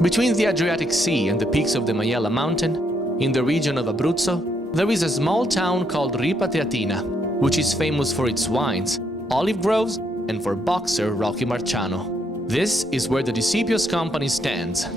Between the Adriatic Sea and the peaks of the Maiella mountain, in the region of Abruzzo, there is a small town called Ripa Teatina, which is famous for its wines, olive groves, and for boxer Rocky Marciano. This is where the SIPIO's company stands.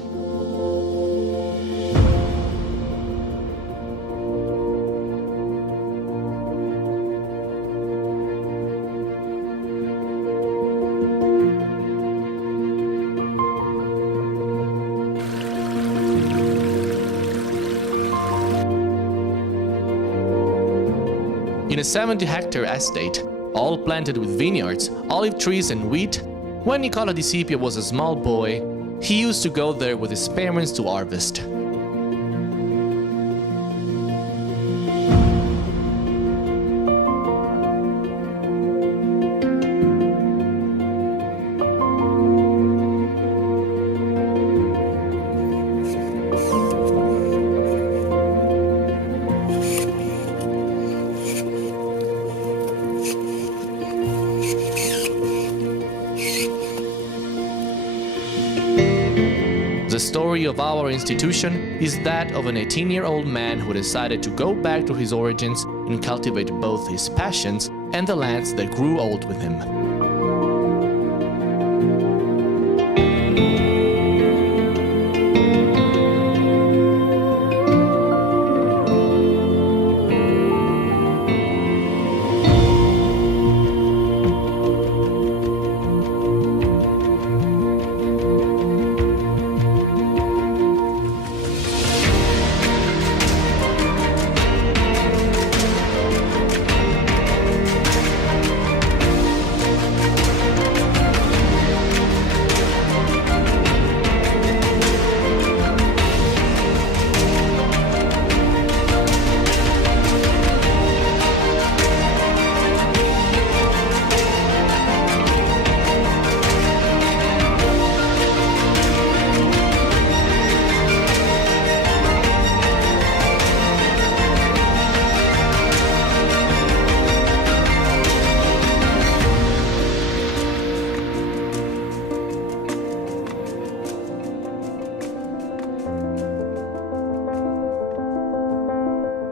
In a 70-hectare estate, all planted with vineyards, olive trees and wheat, when Nicola Di Sipio was a small boy, he used to go there with his parents to harvest. The story of our institution is that of an 18-year-old man who decided to go back to his origins and cultivate both his passions and the lands that grew old with him.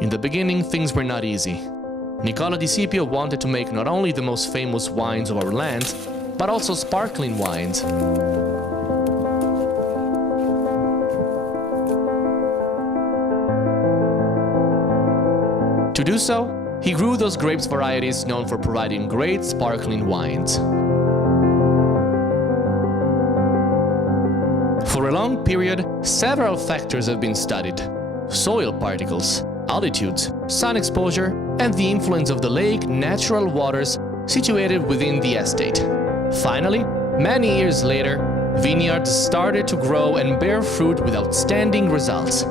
In the beginning, things were not easy. Nicola Di Sipio wanted to make not only the most famous wines of our land, but also sparkling wines. To do so, he grew those grapes varieties known for providing great sparkling wines. For a long period, several factors have been studied: soil particles, altitudes, sun exposure, and the influence of the lake natural waters situated within the estate. Finally, many years later, vineyards started to grow and bear fruit with outstanding results: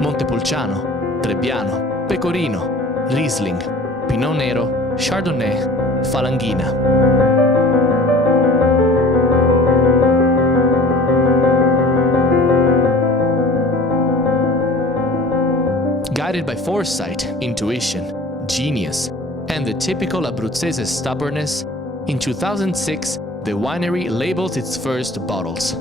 Montepulciano, Trebbiano, Pecorino, Riesling, Pinot Nero, Chardonnay, Falanghina. Guided by foresight, intuition, genius, and the typical Abruzzese stubbornness, in 2006, the winery labeled its first bottles.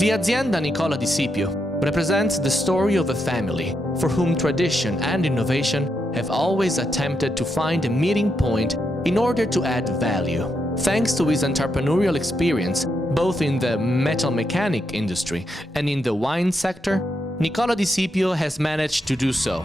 The Azienda Nicola Di Sipio represents the story of a family for whom tradition and innovation have always attempted to find a meeting point in order to add value. Thanks to his entrepreneurial experience, both in the metal mechanic industry and in the wine sector, Nicola Di Sipio has managed to do so.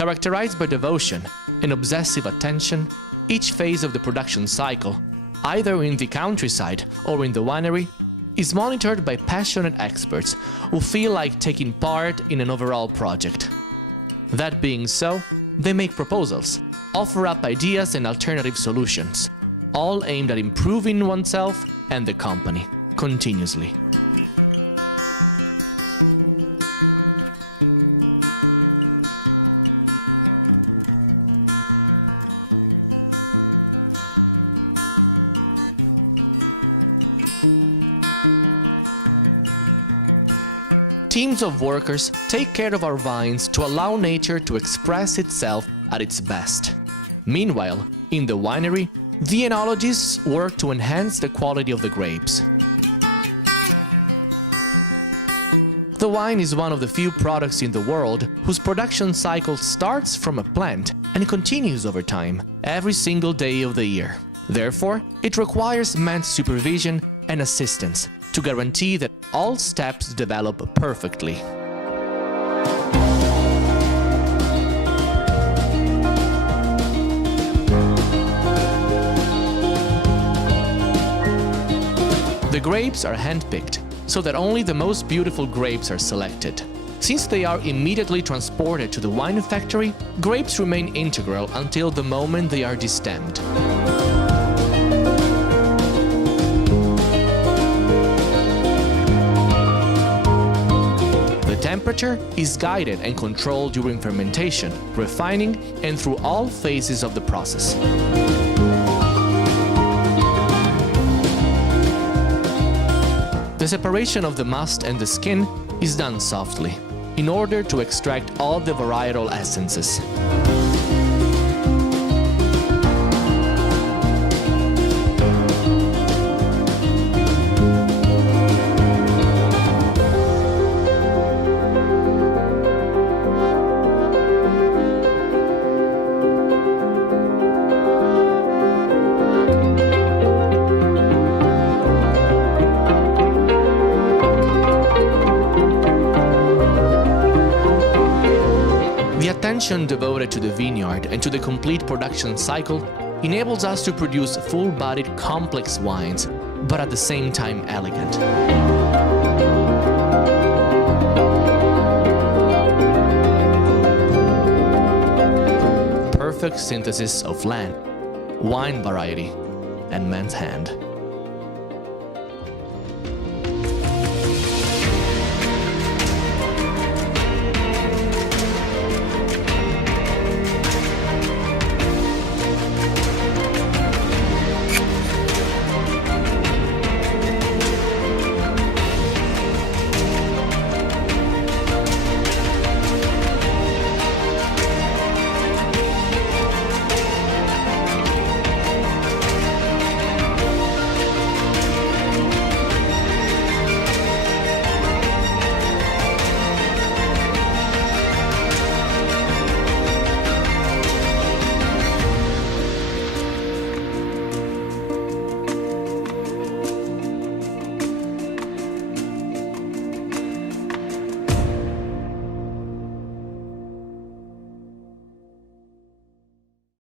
Characterized by devotion and obsessive attention, each phase of the production cycle, either in the countryside or in the winery, is monitored by passionate experts who feel like taking part in an overall project. That being so, they make proposals, offer up ideas and alternative solutions, all aimed at improving oneself and the company continuously. Teams of workers take care of our vines to allow nature to express itself at its best. Meanwhile, in the winery, the enologists work to enhance the quality of the grapes. The wine is one of the few products in the world whose production cycle starts from a plant and continues over time, every single day of the year. Therefore, it requires man's supervision and assistance to guarantee that all steps develop perfectly. The grapes are hand-picked, so that only the most beautiful grapes are selected. Since they are immediately transported to the wine factory, grapes remain integral until the moment they are destemmed. The temperature is guided and controlled during fermentation, refining, and through all phases of the process. The separation of the must and the skin is done softly, in order to extract all the varietal essences. Attention devoted to the vineyard and to the complete production cycle enables us to produce full-bodied complex wines, but at the same time elegant. Perfect synthesis of land, wine variety, and man's hand.